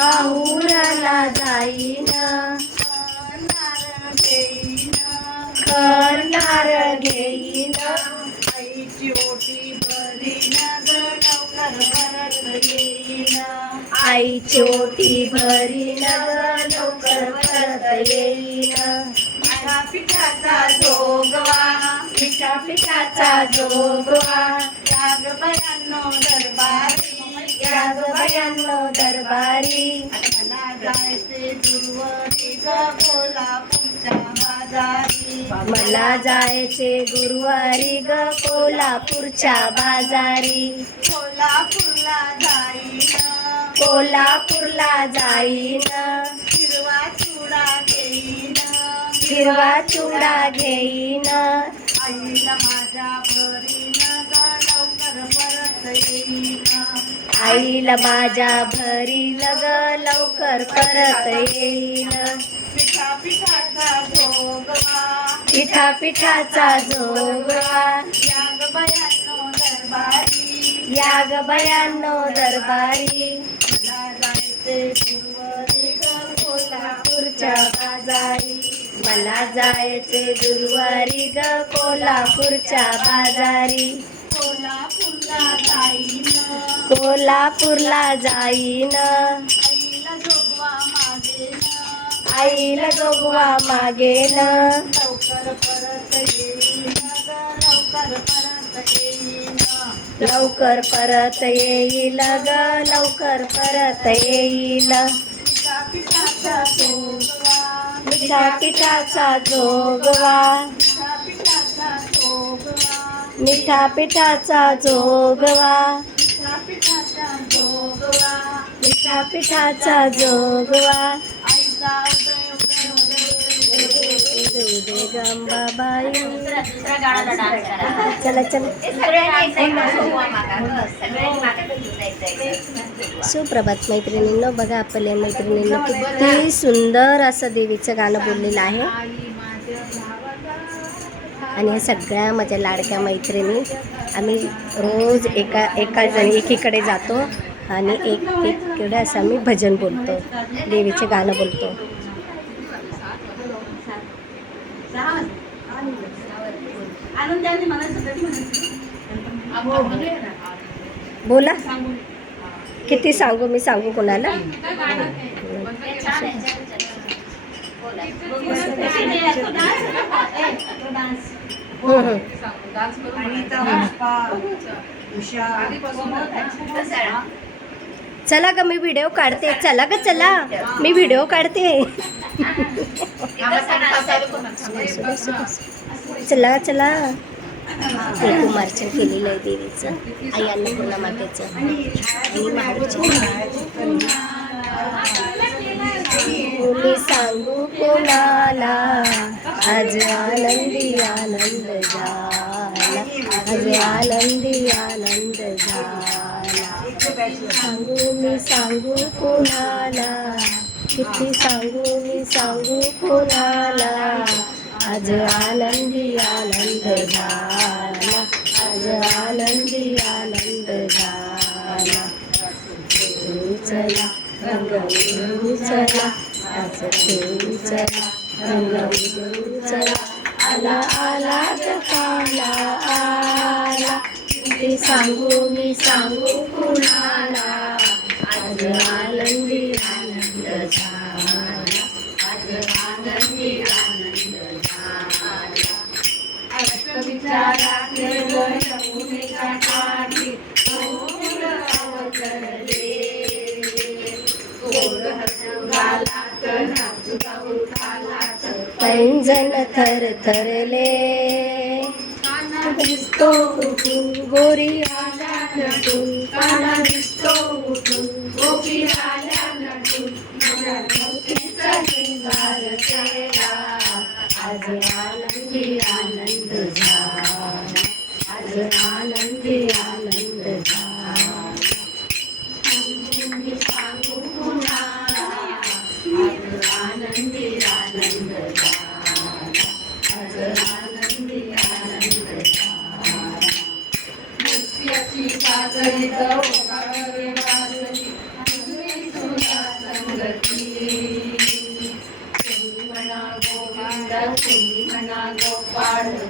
माहुराला जाईन. नारळ घेईन. खर नारळ घेईन आईची ओटी भरीन ग लवकर परत येईन. आईची ओटी भरीन लवकर परत येईन. माझा पिठाचा जोगवा पिठा पिठाचा जोगवा. राग बयानो दरबारी. याग बयानो दरबारी. मला जायचे मला गुरुवारी ग कोल्हापूरच्या बाजारी. कोल्हापूरला जाईन. कोल्हापूरला जाईन. हिरवा चुडा घेईन. हिरवा चुडा घेईन. आईला माझ्या भरीन. लवकर परत आईला. माझ्या भरी लग लवकर परत येईन पिठा पिठाचा जोगवा. पिठा पिठाचा जोगवा. याग बयानो दरबारी. याग बयानो दरबारी. मला जायचे गुरुवारी ग कोल्हापूरच्या बाजारी. मला जायचे गुरुवारी ग कोल्हापूरच्या बाजारी. कोल्हापूरला जाईन. आईला जोगवा मागेन. लवकर परत येईन ग लवकर परत येईन येईल ग लवकर परत येईल. पिठाचा जोगवा. मिठा पिठाचा जोगवा. मिठा पिठाचा जोगवा. आईचा उदय उदय उदय उदय उदे गंबाबाई. चला चला. सुप्रभात मैत्रिणींनो बघा आपल्या मैत्रिणींनो किती सुंदर असं देवीचं गाणं बोललेलं आहे. आणि ह्या सगळ्या माझ्या लाडक्या मैत्रिणी आम्ही रोज एका एका जण एकीकडे जातो आणि एक एकीकडे असं आम्ही भजन बोलतो देवीचे गाणं बोलतो. बोला. किती सांगू मी सांगू कोणाला? डान्स चला ग मी व्हिडिओ काढते. चला ग चला. मी व्हिडिओ काढते. चला चला. हे केलेलं आहे देवीचं. आई अन्नपूर्णा मातेचं. आणि महाडचं सांगू कोणाला? आज आनंदी आनंद झाला आज आनंदी आनंद झाला सांगू मी सांगू कोणाला किती सांगू मी सांगू कोणाला आज आनंदी आनंद झाला आज आनंदी आनंद झाला चला रंग चला आज चला रंग चला आला आला जगाला आला. मी सांगू मी सांगू कुणाला? घालात, पैंजण थर थरले. दिसतो उठून गोरी आला नटून काना दिसतो उठून गोपी आला नटून माझ्या शृंगार केला. आज आनंदी आनंद झाला. आज आनंदी आनंद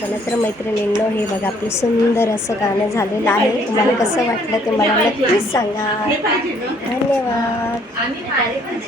मला तर मैत्रिणींनो हे बघा आपलं सुंदर असं गाणं झालेलं आहे. तुम्हाला कसं वाटलं ते मला नक्कीच सांगा. धन्यवाद.